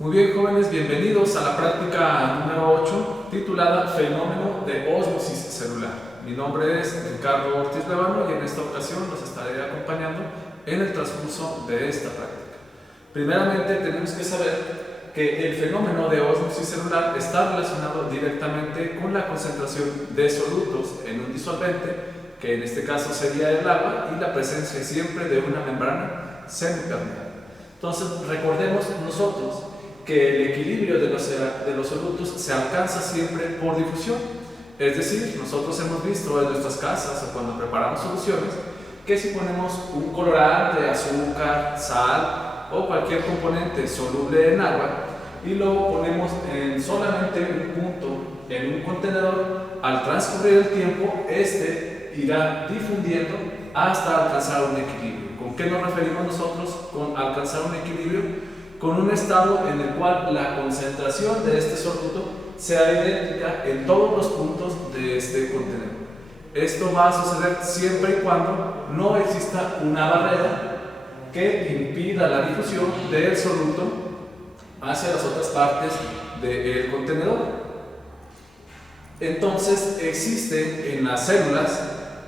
Muy bien, jóvenes, bienvenidos a la práctica número 8 titulada Fenómeno de ósmosis celular. Mi nombre es Ricardo Ortiz Levano y en esta ocasión los estaré acompañando en el transcurso de esta práctica. Primeramente tenemos que saber que el fenómeno de ósmosis celular está relacionado directamente con la concentración de solutos en un disolvente, que en este caso sería el agua, y la presencia siempre de una membrana semipermeable. Entonces recordemos nosotros que el equilibrio de los solutos se alcanza siempre por difusión. Es decir, nosotros hemos visto en nuestras casas o cuando preparamos soluciones que si ponemos un colorante, azúcar, sal o cualquier componente soluble en agua y lo ponemos en solamente un punto en un contenedor, al transcurrir el tiempo este irá difundiendo hasta alcanzar un equilibrio. ¿Con qué nos referimos nosotros con alcanzar un equilibrio? Con un estado en el cual la concentración de este soluto sea idéntica en todos los puntos de este contenedor. Esto va a suceder siempre y cuando no exista una barrera que impida la difusión del soluto hacia las otras partes del contenedor. Entonces existe en las células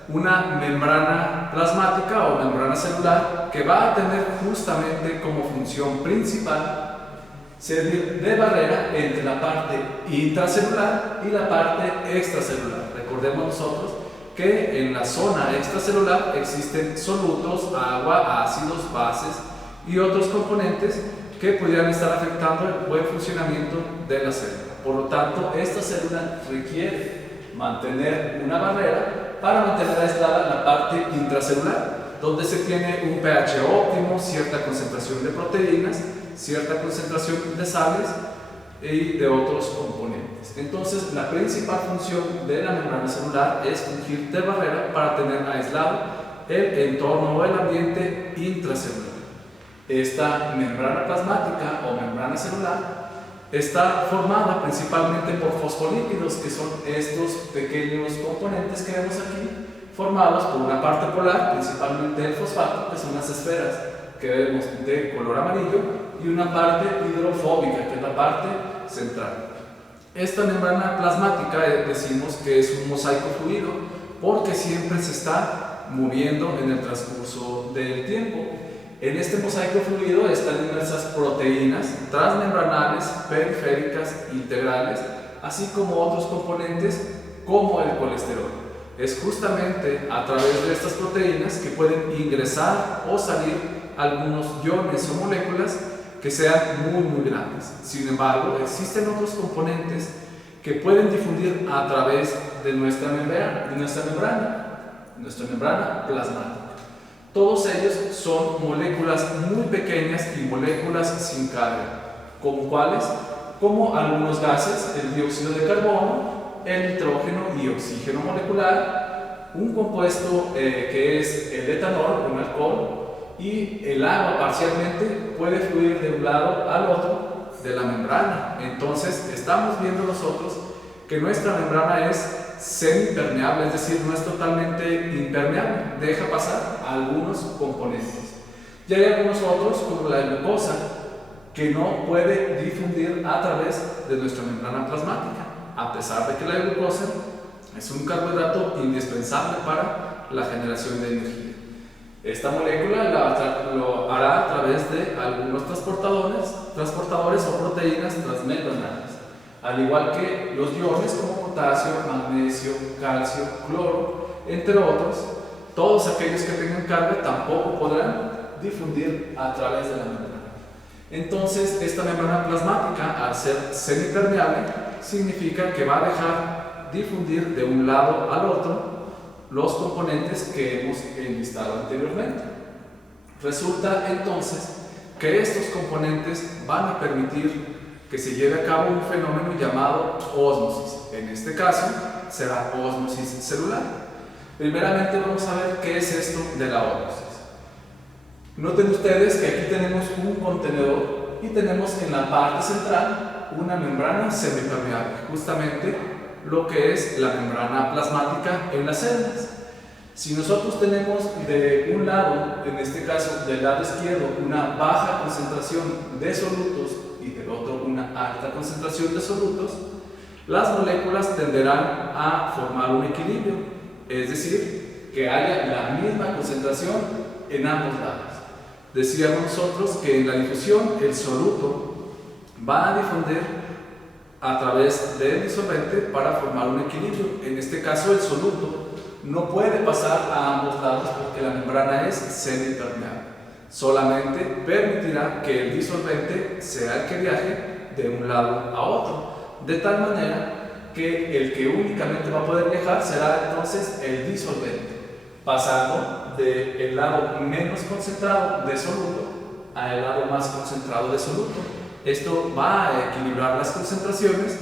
una membrana plasmática o membrana celular que va a tener justamente como función principal servir de barrera entre la parte intracelular y la parte extracelular. Recordemos nosotros que en la zona extracelular existen solutos, agua, ácidos, bases y otros componentes que pudieran estar afectando el buen funcionamiento de la célula. Por lo tanto, esta célula requiere mantener una barrera para mantener aislada la parte intracelular, donde se tiene un pH óptimo, cierta concentración de proteínas, cierta concentración de sales y de otros componentes. Entonces, la principal función de la membrana celular es fungir de barrera para tener aislado el entorno o el ambiente intracelular. Esta membrana plasmática o membrana celular está formada principalmente por fosfolípidos, que son estos pequeños componentes que vemos aquí, formados por una parte polar, principalmente el fosfato, que son las esferas que vemos de color amarillo, y una parte hidrofóbica, que es la parte central. Esta membrana plasmática decimos que es un mosaico fluido porque siempre se está moviendo en el transcurso del tiempo. En este mosaico fluido están inmersas proteínas transmembranales, periféricas, integrales, así como otros componentes como el colesterol. Es justamente a través de estas proteínas que pueden ingresar o salir algunos iones o moléculas que sean muy grandes. Sin embargo, existen otros componentes que pueden difundir a través de nuestra membrana plasmática. Todos ellos son moléculas muy pequeñas y moléculas sin carga, como cuáles, como algunos gases, el dióxido de carbono, el nitrógeno y oxígeno molecular, un compuesto que es el etanol, un alcohol, y el agua parcialmente puede fluir de un lado al otro de la membrana. Entonces estamos viendo nosotros que nuestra membrana es semipermeable, es decir, no es totalmente impermeable, deja pasar algunos componentes. Y hay algunos otros, como la glucosa, que no puede difundir a través de nuestra membrana plasmática, a pesar de que la glucosa es un carbohidrato indispensable para la generación de energía. Esta molécula lo hará a través de algunos transportadores o proteínas transmembranales, al igual que los iones como potasio, magnesio, calcio, cloro, entre otros. Todos aquellos que tengan carga tampoco podrán difundir a través de la membrana. Entonces, esta membrana plasmática, al ser semipermeable, significa que va a dejar difundir de un lado al otro los componentes que hemos enlistado anteriormente. Resulta entonces que estos componentes van a permitir que se lleve a cabo un fenómeno llamado ósmosis. En este caso será ósmosis celular. Primeramente vamos a ver qué es esto de la ósmosis. Noten ustedes que aquí tenemos un contenedor y tenemos en la parte central una membrana semipermeable, justamente lo que es la membrana plasmática en las células. Si nosotros tenemos de un lado, en este caso del lado izquierdo, una baja concentración de solutos y del otro una alta concentración de solutos, las moléculas tenderán a formar un equilibrio, es decir, que haya la misma concentración en ambos lados. Decíamos nosotros que en la difusión el soluto va a difundir a través del disolvente para formar un equilibrio. En este caso el soluto no puede pasar a ambos lados porque la membrana es semipermeable. Solamente permitirá que el disolvente sea el que viaje de un lado a otro, de tal manera que el que únicamente va a poder viajar será entonces el disolvente, pasando del lado menos concentrado de soluto al lado más concentrado de soluto. Esto va a equilibrar las concentraciones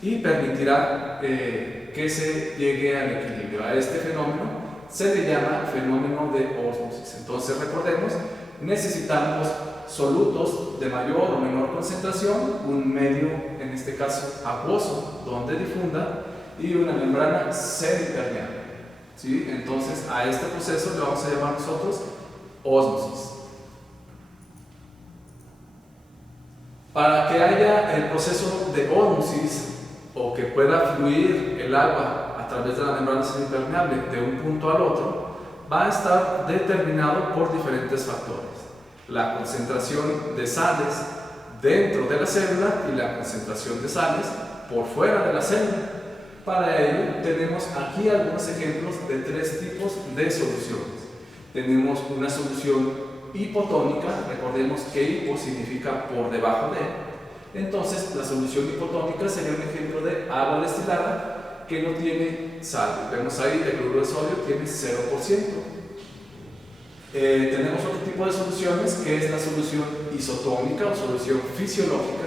y permitirá que se llegue al equilibrio. A este fenómeno se le llama fenómeno de ósmosis. Entonces recordemos, necesitamos solutos de mayor o menor concentración, un medio, en este caso acuoso, donde difunda, y una membrana semipermeable. ¿Sí? Entonces a este proceso le vamos a llamar nosotros ósmosis. Para que haya el proceso de ósmosis o que pueda fluir el agua a través de la membrana semipermeable de un punto al otro, va a estar determinado por diferentes factores. La concentración de sales dentro de la célula y la concentración de sales por fuera de la célula. Para ello tenemos aquí algunos ejemplos de tres tipos de soluciones. Tenemos una solución hipotónica, recordemos que hipo significa por debajo de, entonces la solución hipotónica sería un ejemplo de agua destilada que no tiene sal. Vemos ahí el cloruro de sodio tiene 0%. Tenemos otro tipo de soluciones que es la solución isotónica o solución fisiológica,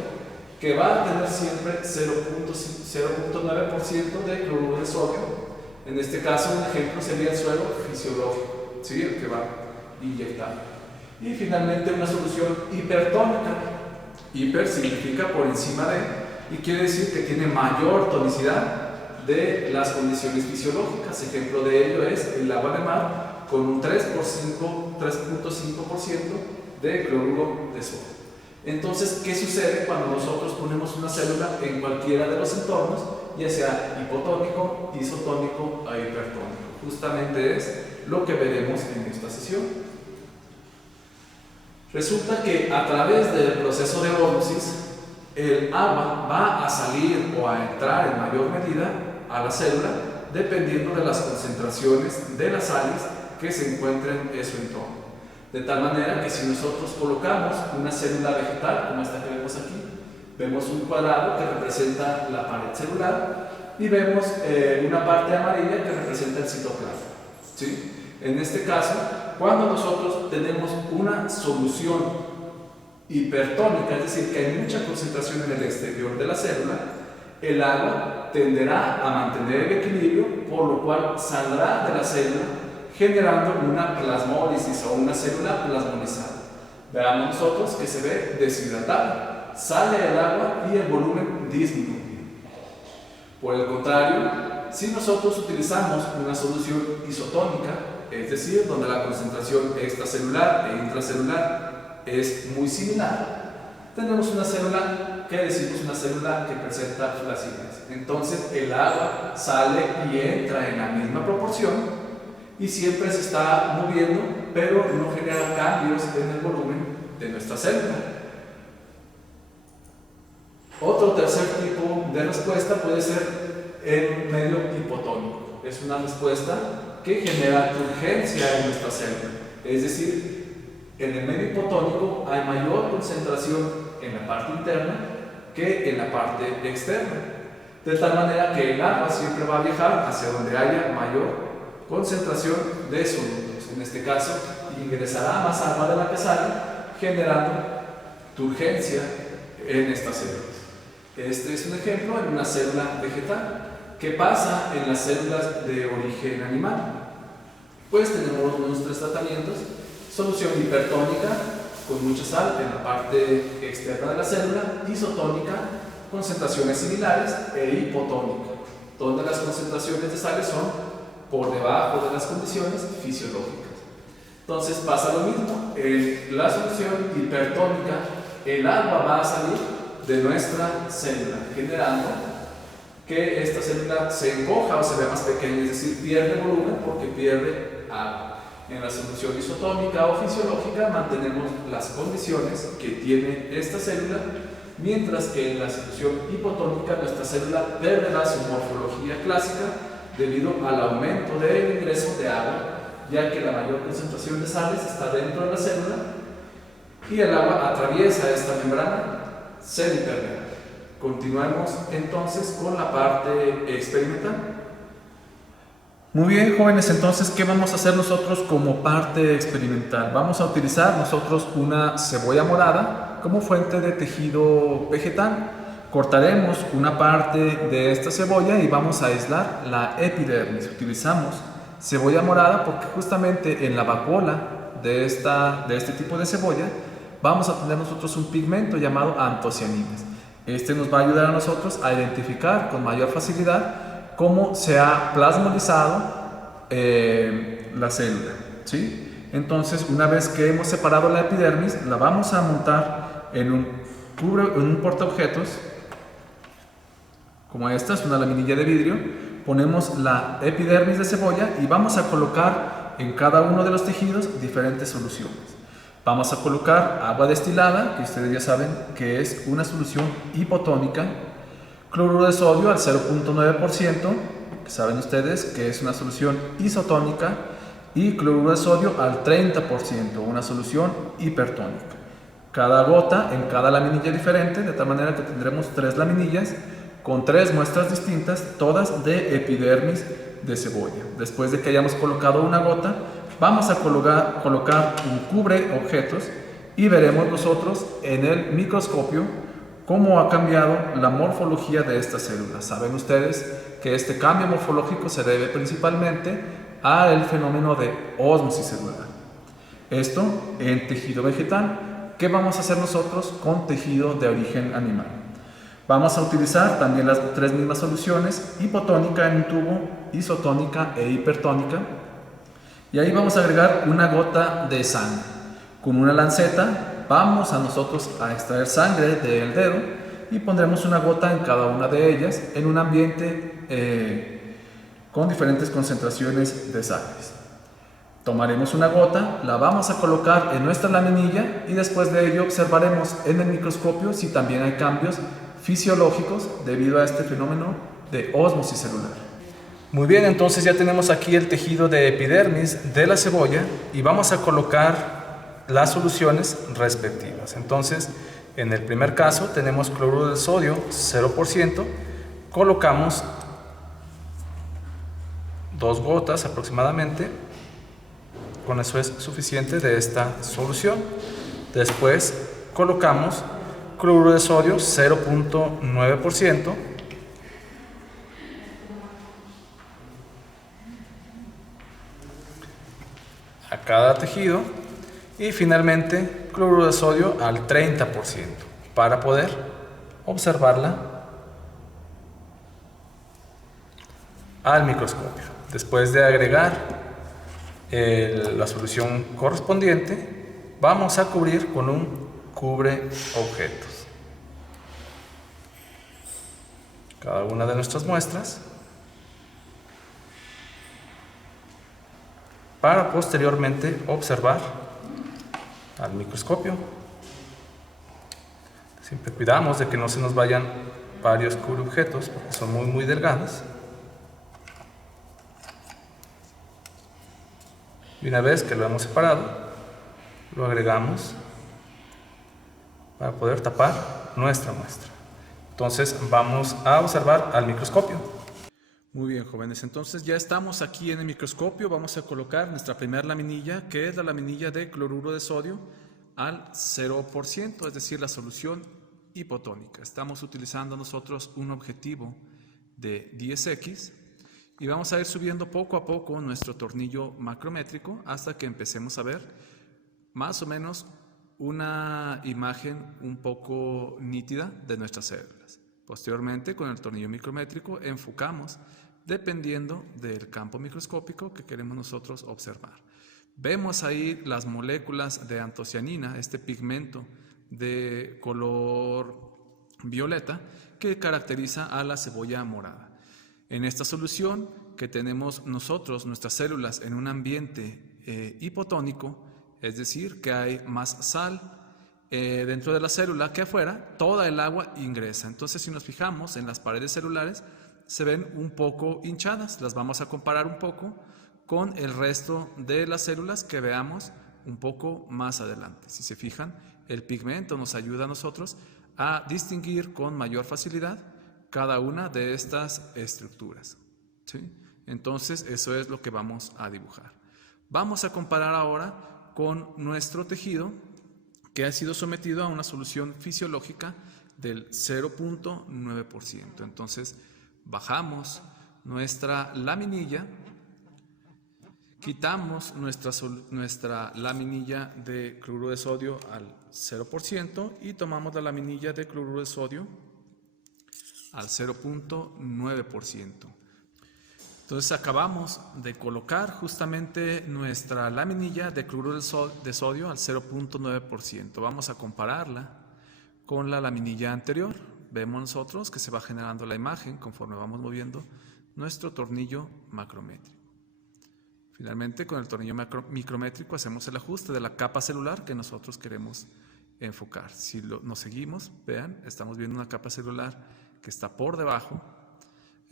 que va a tener siempre 0.9% de cloruro de sodio. En este caso un ejemplo sería el suero fisiológico, ¿sí? El que va inyectado. Y finalmente una solución hipertónica. Hiper significa por encima de, y quiere decir que tiene mayor tonicidad de las condiciones fisiológicas. Ejemplo de ello es el agua de mar con un 3.5% de cloruro de sodio. Entonces, ¿qué sucede cuando nosotros ponemos una célula en cualquiera de los entornos, ya sea hipotónico, isotónico o hipertónico? Justamente es lo que veremos en esta sesión. Resulta que a través del proceso de ósmosis, el agua va a salir o a entrar en mayor medida a la célula dependiendo de las concentraciones de las sales que se encuentren en su entorno. De tal manera que si nosotros colocamos una célula vegetal, como esta que vemos aquí, vemos un cuadrado que representa la pared celular y vemos una parte amarilla que representa el citoplasma. ¿Sí? En este caso, cuando nosotros tenemos una solución hipertónica, es decir, que hay mucha concentración en el exterior de la célula, el agua tenderá a mantener el equilibrio, por lo cual saldrá de la célula generando una plasmólisis o una célula plasmonizada. Veamos nosotros que se ve deshidratada, sale el agua y el volumen disminuye. Por el contrario, si nosotros utilizamos una solución isotónica, es decir, donde la concentración extracelular e intracelular es muy similar, tenemos una célula que decimos una célula que presenta flacidez. Entonces el agua sale y entra en la misma proporción y siempre se está moviendo, pero no genera cambios en el volumen de nuestra célula. Otro tercer tipo de respuesta puede ser el medio hipotónico. Es una respuesta que genera turgencia en nuestra célula. Es decir, en el medio hipotónico hay mayor concentración en la parte interna que en la parte externa. De tal manera que el agua siempre va a viajar hacia donde haya mayor concentración de solutos. En este caso, ingresará más agua de la que sale, generando turgencia en estas células. Este es un ejemplo en una célula vegetal. ¿Qué pasa en las células de origen animal? Pues tenemos unos tres tratamientos: solución hipertónica con mucha sal en la parte externa de la célula, isotónica, concentraciones similares, e hipotónica, donde las concentraciones de sales son por debajo de las condiciones fisiológicas. Entonces pasa lo mismo. La solución hipertónica el agua va a salir de nuestra célula, generando que esta célula se encoja o se vea más pequeña, es decir, pierde volumen porque pierde agua. En la solución isotónica o fisiológica mantenemos las condiciones que tiene esta célula, mientras que en la solución hipotónica nuestra célula perderá su morfología clásica debido al aumento del ingreso de agua, ya que la mayor concentración de sales está dentro de la célula y el agua atraviesa esta membrana semipermeable. Continuemos entonces con la parte experimental. Muy bien, jóvenes, entonces, ¿qué vamos a hacer nosotros como parte experimental? Vamos a utilizar nosotros una cebolla morada como fuente de tejido vegetal. Cortaremos una parte de esta cebolla y vamos a aislar la epidermis. Utilizamos cebolla morada porque justamente en la vacuola de este tipo de cebolla vamos a tener nosotros un pigmento llamado antocianinas. Este nos va a ayudar a nosotros a identificar con mayor facilidad cómo se ha plasmolizado la célula, ¿sí? Entonces, una vez que hemos separado la epidermis, la vamos a montar en un portaobjetos, como esta, es una laminilla de vidrio. Ponemos la epidermis de cebolla y vamos a colocar en cada uno de los tejidos diferentes soluciones. Vamos a colocar agua destilada, que ustedes ya saben que es una solución hipotónica, cloruro de sodio al 0.9%, que saben ustedes que es una solución isotónica, y cloruro de sodio al 30%, una solución hipertónica. Cada gota en cada laminilla diferente, de tal manera que tendremos 3 laminillas con 3 muestras distintas, todas de epidermis de cebolla. Después de que hayamos colocado una gota, vamos a colocar un cubre objetos y veremos nosotros en el microscopio cómo ha cambiado la morfología de esta célula. Saben ustedes que este cambio morfológico se debe principalmente al fenómeno de ósmosis celular. Esto en tejido vegetal. ¿Qué vamos a hacer nosotros con tejido de origen animal? Vamos a utilizar también las 3 mismas soluciones, hipotónica en un tubo, isotónica e hipertónica. Y ahí vamos a agregar una gota de sangre. Con una lanceta vamos a nosotros a extraer sangre del dedo y pondremos una gota en cada una de ellas en un ambiente con diferentes concentraciones de sales. Tomaremos una gota, la vamos a colocar en nuestra laminilla y después de ello observaremos en el microscopio si también hay cambios fisiológicos debido a este fenómeno de ósmosis celular. Muy bien, entonces ya tenemos aquí el tejido de epidermis de la cebolla y vamos a colocar las soluciones respectivas. Entonces, en el primer caso tenemos cloruro de sodio 0%, colocamos 2 gotas aproximadamente, con eso es suficiente de esta solución. Después colocamos cloruro de sodio 0.9% a cada tejido y finalmente cloruro de sodio al 30% para poder observarla al microscopio. Después de agregar la solución correspondiente, vamos a cubrir con un cubre objetos cada una de nuestras muestras para posteriormente observar al microscopio. Siempre cuidamos de que no se nos vayan varios cubreobjetos porque son muy delgados. Y una vez que lo hemos separado, lo agregamos para poder tapar nuestra muestra. Entonces vamos a observar al microscopio. Muy bien, jóvenes, entonces ya estamos aquí en el microscopio. Vamos a colocar nuestra primera laminilla, que es la laminilla de cloruro de sodio al 0%, es decir, la solución hipotónica. Estamos utilizando nosotros un objetivo de 10x y vamos a ir subiendo poco a poco nuestro tornillo macrométrico hasta que empecemos a ver más o menos una imagen un poco nítida de nuestras células. Posteriormente, con el tornillo micrométrico enfocamos dependiendo del campo microscópico que queremos nosotros observar. Vemos ahí las moléculas de antocianina, este pigmento de color violeta que caracteriza a la cebolla morada. En esta solución que tenemos nosotros, nuestras células, en un ambiente hipotónico, es decir, que hay más sal dentro de la célula que afuera, toda el agua ingresa. Entonces, si nos fijamos en las paredes celulares, se ven un poco hinchadas. Las vamos a comparar un poco con el resto de las células que veamos un poco más adelante. Si se fijan, el pigmento nos ayuda a nosotros a distinguir con mayor facilidad cada una de estas estructuras, ¿sí? Entonces, eso es lo que vamos a dibujar. Vamos a comparar ahora con nuestro tejido que ha sido sometido a una solución fisiológica del 0.9%. Entonces, bajamos nuestra laminilla, quitamos nuestra laminilla de cloruro de sodio al 0% y tomamos la laminilla de cloruro de sodio al 0.9%. Entonces acabamos de colocar justamente nuestra laminilla de cloruro de sodio al 0.9%. Vamos a compararla con la laminilla anterior. Vemos nosotros que se va generando la imagen conforme vamos moviendo nuestro tornillo macrométrico. Finalmente, con el tornillo micrométrico hacemos el ajuste de la capa celular que nosotros queremos enfocar. Si nos seguimos, vean, estamos viendo una capa celular que está por debajo.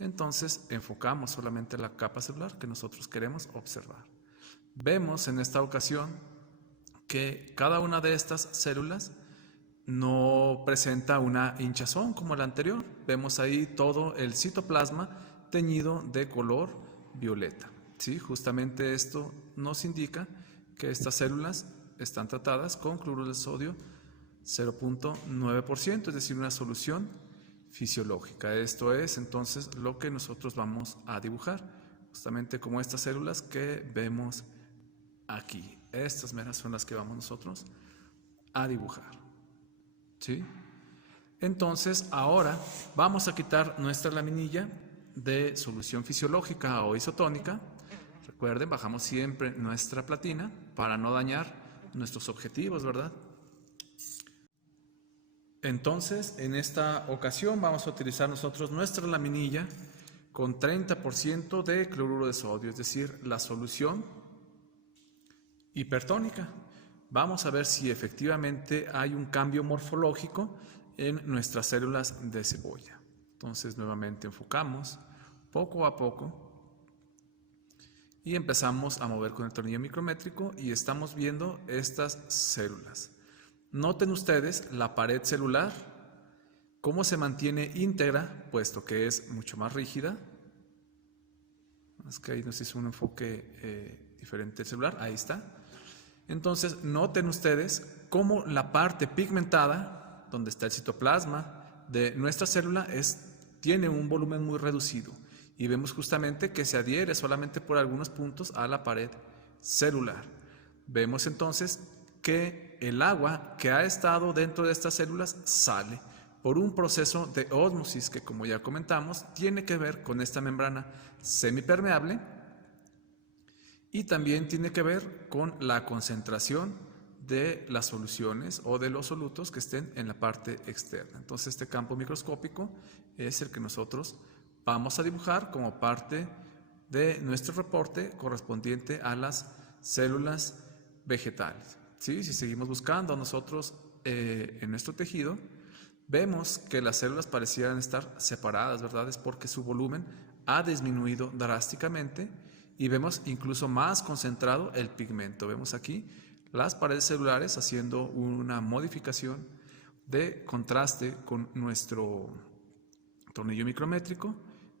Entonces enfocamos solamente la capa celular que nosotros queremos observar. Vemos en esta ocasión que cada una de estas células no presenta una hinchazón como la anterior. Vemos ahí todo el citoplasma teñido de color violeta, ¿sí? Justamente esto nos indica que estas células están tratadas con cloruro de sodio 0.9%, es decir, una solución fisiológica. Esto es entonces lo que nosotros vamos a dibujar, justamente como estas células que vemos aquí. Estas meras son las que vamos nosotros a dibujar, ¿sí? Entonces ahora vamos a quitar nuestra laminilla de solución fisiológica o isotónica. Recuerden, bajamos siempre nuestra platina para no dañar nuestros objetivos, ¿verdad? Entonces, en esta ocasión vamos a utilizar nosotros nuestra laminilla con 30% de cloruro de sodio, es decir, la solución hipertónica. Vamos a ver si efectivamente hay un cambio morfológico en nuestras células de cebolla. Entonces, nuevamente enfocamos poco a poco y empezamos a mover con el tornillo micrométrico y estamos viendo estas células. Noten ustedes la pared celular, cómo se mantiene íntegra, puesto que es mucho más rígida. Es que ahí nos hizo un enfoque diferente el celular, ahí está. Entonces, noten ustedes cómo la parte pigmentada, donde está el citoplasma de nuestra célula, tiene un volumen muy reducido. Y vemos justamente que se adhiere solamente por algunos puntos a la pared celular. Vemos entonces que el agua que ha estado dentro de estas células sale por un proceso de ósmosis que, como ya comentamos, tiene que ver con esta membrana semipermeable y también tiene que ver con la concentración de las soluciones o de los solutos que estén en la parte externa. Entonces, este campo microscópico es el que nosotros vamos a dibujar como parte de nuestro reporte correspondiente a las células vegetales. ¿Sí? Si seguimos buscando nosotros en nuestro tejido, vemos que las células parecieran estar separadas, ¿verdad? Es porque su volumen ha disminuido drásticamente y vemos incluso más concentrado el pigmento. Vemos aquí las paredes celulares haciendo una modificación de contraste con nuestro tornillo micrométrico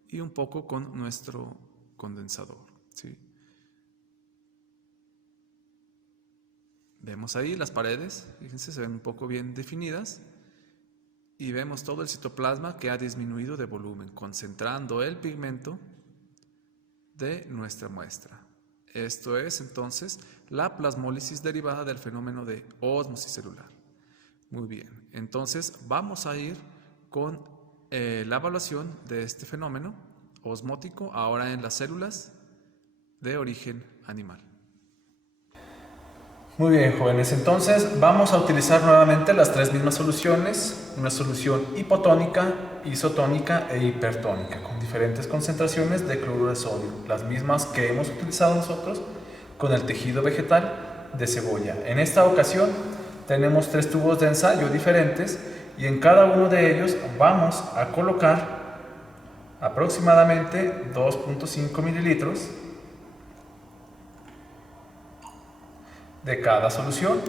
y un poco con nuestro condensador, ¿sí? Vemos ahí las paredes, fíjense, se ven un poco bien definidas y vemos todo el citoplasma que ha disminuido de volumen, concentrando el pigmento de nuestra muestra. Esto es entonces la plasmólisis derivada del fenómeno de ósmosis celular. Muy bien, entonces vamos a ir con la evaluación de este fenómeno osmótico ahora en las células de origen animal. Muy bien, jóvenes, entonces vamos a utilizar nuevamente las tres mismas soluciones, una solución hipotónica, isotónica e hipertónica, con diferentes concentraciones de cloruro de sodio, las mismas que hemos utilizado nosotros con el tejido vegetal de cebolla. En esta ocasión tenemos tres tubos de ensayo diferentes y en cada uno de ellos vamos a colocar aproximadamente 2.5 mililitros de cada solución,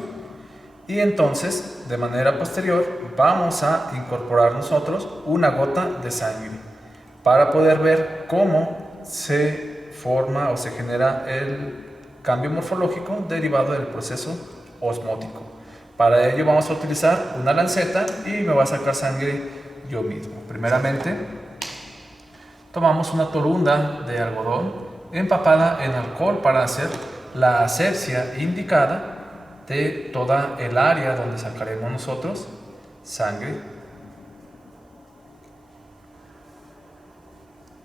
y entonces de manera posterior vamos a incorporar nosotros una gota de sangre para poder ver cómo se forma o se genera el cambio morfológico derivado del proceso osmótico. Para ello vamos a utilizar una lanceta y me va a sacar sangre yo mismo. Primeramente tomamos una torunda de algodón empapada en alcohol para hacer la asepsia indicada de toda el área donde sacaremos nosotros sangre.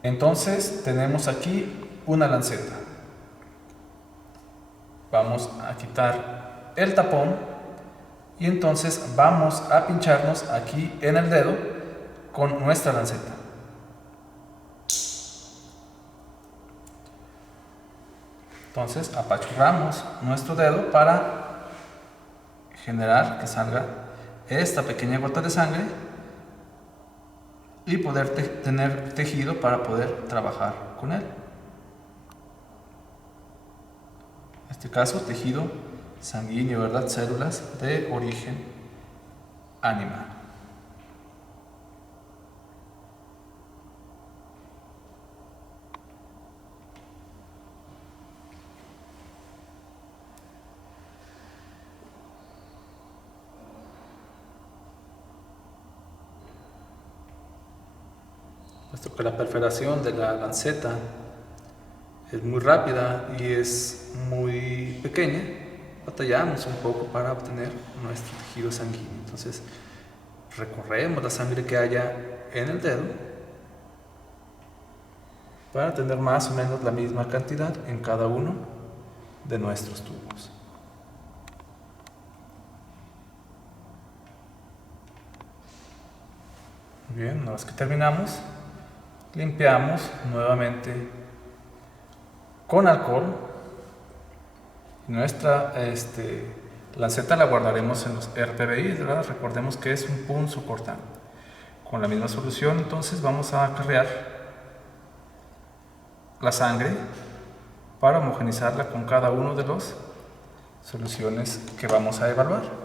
Entonces tenemos aquí una lanceta. Vamos a quitar el tapón y entonces vamos a pincharnos aquí en el dedo con nuestra lanceta. Entonces apachurramos nuestro dedo para generar que salga esta pequeña gota de sangre y poder tener tejido para poder trabajar con él. En este caso, tejido sanguíneo, ¿verdad? Células de origen animal. Puesto que la perforación de la lanceta es muy rápida y es muy pequeña, batallamos un poco para obtener nuestro tejido sanguíneo. Entonces recorremos la sangre que haya en el dedo para tener más o menos la misma cantidad en cada uno de nuestros tubos. Bien, una vez que terminamos, limpiamos nuevamente con alcohol. Nuestra lanceta la guardaremos en los RPBI, ¿verdad? Recordemos que es un punzo cortante. Con la misma solución, entonces vamos a acarrear la sangre para homogenizarla con cada uno de las soluciones que vamos a evaluar.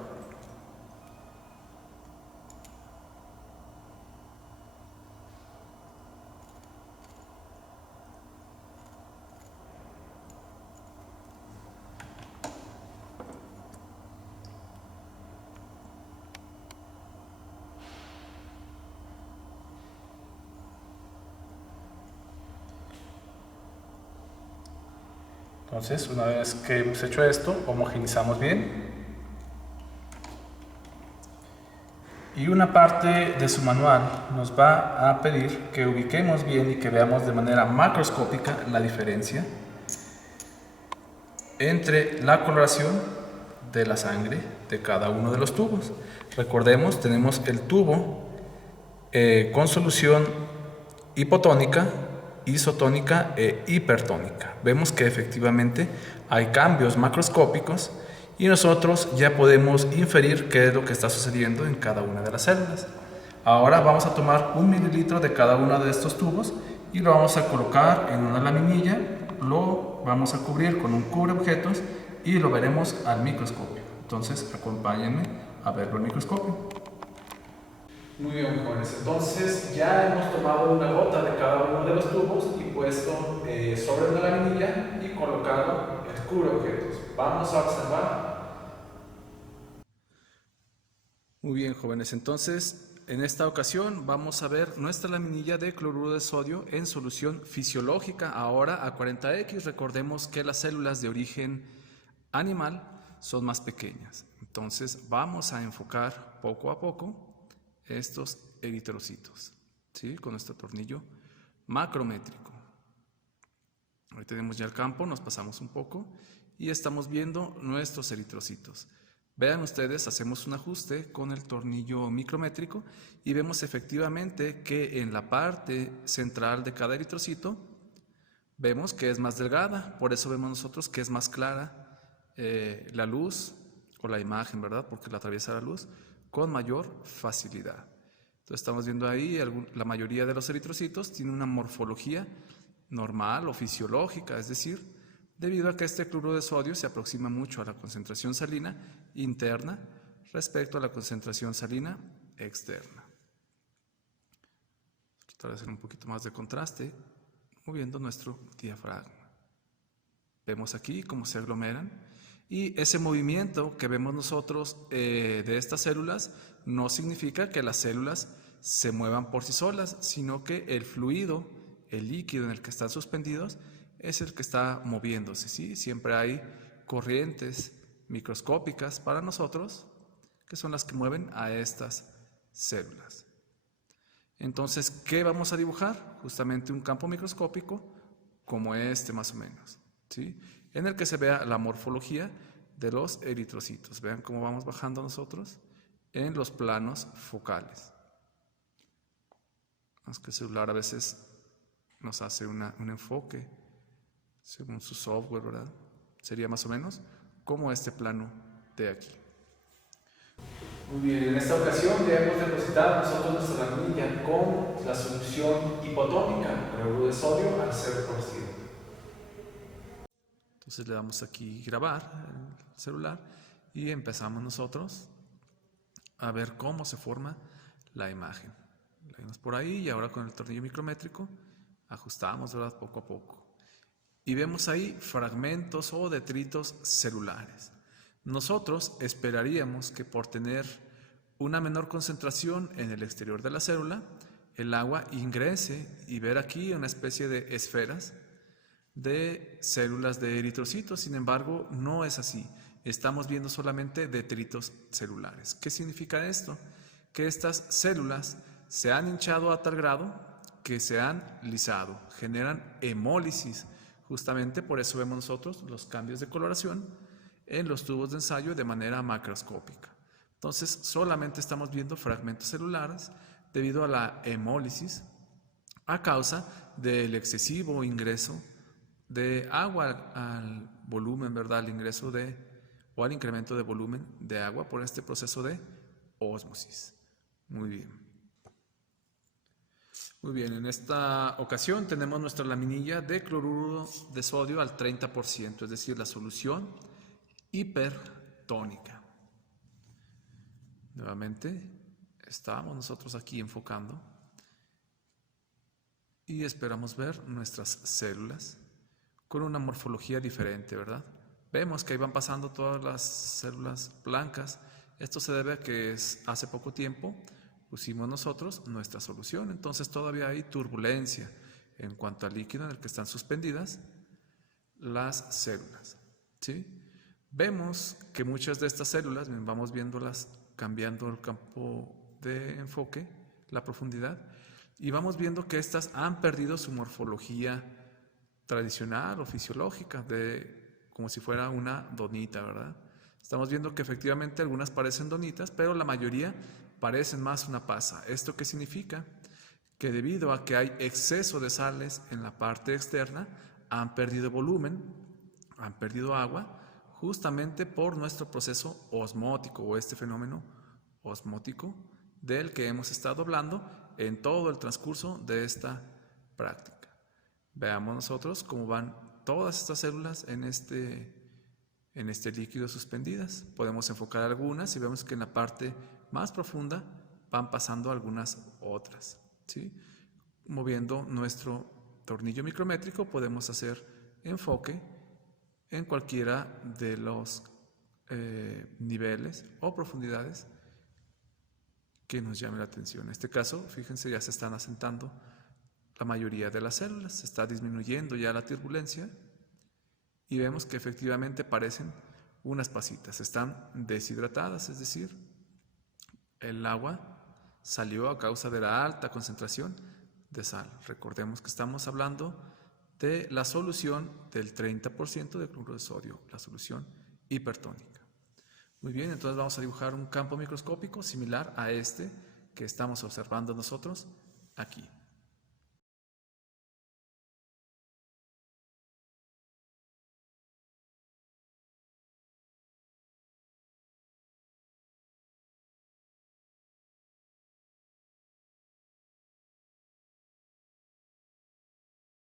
Entonces, una vez que hemos hecho esto, homogenizamos bien. Y una parte de su manual nos va a pedir que ubiquemos bien y que veamos de manera macroscópica la diferencia entre la coloración de la sangre de cada uno de los tubos. Recordemos, tenemos el tubo con solución hipotónica, isotónica e hipertónica. Vemos que efectivamente hay cambios macroscópicos y nosotros ya podemos inferir qué es lo que está sucediendo en cada una de las células. Ahora vamos a tomar 1 mililitro de cada uno de estos tubos y lo vamos a colocar en una laminilla, lo vamos a cubrir con un cubre objetos y lo veremos al microscopio. Entonces acompáñenme a verlo al microscopio. Muy bien, jóvenes, entonces ya hemos tomado una gota de cada uno de los tubos y puesto sobre una laminilla y colocado el cubre objetos. Vamos a observar. Muy bien, jóvenes, entonces en esta ocasión vamos a ver nuestra laminilla de cloruro de sodio en solución fisiológica, ahora a 40X. Recordemos que las células de origen animal son más pequeñas. Entonces vamos a enfocar poco a poco estos eritrocitos, ¿sí? Con nuestro tornillo macrométrico. Ahí tenemos ya el campo, nos pasamos un poco y estamos viendo nuestros eritrocitos. Vean ustedes, hacemos un ajuste con el tornillo micrométrico y vemos efectivamente que en la parte central de cada eritrocito vemos que es más delgada, por eso vemos nosotros que es más clara la luz o la imagen, ¿verdad? Porque la atraviesa la luz con mayor facilidad. Entonces estamos viendo ahí, la mayoría de los eritrocitos tiene una morfología normal o fisiológica, es decir, debido a que este cloruro de sodio se aproxima mucho a la concentración salina interna respecto a la concentración salina externa. Tratar de hacer un poquito más de contraste, moviendo nuestro diafragma. Vemos aquí cómo se aglomeran y ese movimiento que vemos nosotros de estas células no significa que las células se muevan por sí solas, sino que el fluido, el líquido en el que están suspendidos, es el que está moviéndose, ¿sí? Siempre hay corrientes microscópicas para nosotros que son las que mueven a estas células. Entonces, ¿qué vamos a dibujar? Justamente un campo microscópico como este más o menos, ¿sí? En el que se vea la morfología de los eritrocitos. Vean cómo vamos bajando nosotros en los planos focales. Es que el celular a veces nos hace un enfoque según su software, ¿verdad? Sería más o menos como este plano de aquí. Muy bien, en esta ocasión ya hemos depositado nosotros nuestra laminilla con la solución hipotónica, cloruro de sodio al 0%. Entonces le damos aquí grabar el celular y empezamos nosotros a ver cómo se forma la imagen. La vemos por ahí y ahora con el tornillo micrométrico ajustamos, ¿verdad? Poco a poco. Y vemos ahí fragmentos o detritos celulares. Nosotros esperaríamos que por tener una menor concentración en el exterior de la célula, el agua ingrese y ver aquí una especie de esferas de células de eritrocitos. Sin embargo, no es así. Estamos viendo solamente detritos celulares. ¿Qué significa esto? Que estas células se han hinchado a tal grado que se han lisado, generan hemólisis. Justamente por eso vemos nosotros los cambios de coloración en los tubos de ensayo de manera macroscópica. Entonces, solamente estamos viendo fragmentos celulares debido a la hemólisis a causa del excesivo ingreso de agua al volumen, ¿verdad? Al ingreso o al incremento de volumen de agua por este proceso de ósmosis. Muy bien. Muy bien, en esta ocasión tenemos nuestra laminilla de cloruro de sodio al 30%, es decir, la solución hipertónica. Nuevamente, estamos nosotros aquí enfocando y esperamos ver nuestras células con una morfología diferente, ¿verdad? Vemos que ahí van pasando todas las células blancas. Esto se debe a que hace poco tiempo pusimos nosotros nuestra solución, entonces todavía hay turbulencia en cuanto al líquido en el que están suspendidas las células, ¿sí? Vemos que muchas de estas células, vamos viéndolas cambiando el campo de enfoque, la profundidad, y vamos viendo que estas han perdido su morfología tradicional o fisiológica, como si fuera una donita, ¿verdad? Estamos viendo que efectivamente algunas parecen donitas, pero la mayoría parecen más una pasa. ¿Esto qué significa? Que debido a que hay exceso de sales en la parte externa, han perdido volumen, han perdido agua, justamente por nuestro proceso osmótico o este fenómeno osmótico del que hemos estado hablando en todo el transcurso de esta práctica. Veamos nosotros cómo van todas estas células en este líquido suspendidas. Podemos enfocar algunas y vemos que en la parte más profunda van pasando algunas otras, ¿sí? Moviendo nuestro tornillo micrométrico podemos hacer enfoque en cualquiera de los niveles o profundidades que nos llame la atención. En este caso, fíjense, ya se están asentando la mayoría de las células, se está disminuyendo ya la turbulencia y vemos que efectivamente parecen unas pasitas, están deshidratadas, es decir, el agua salió a causa de la alta concentración de sal. Recordemos que estamos hablando de la solución del 30% de cloruro de sodio, la solución hipertónica. Muy bien, entonces vamos a dibujar un campo microscópico similar a este que estamos observando nosotros aquí.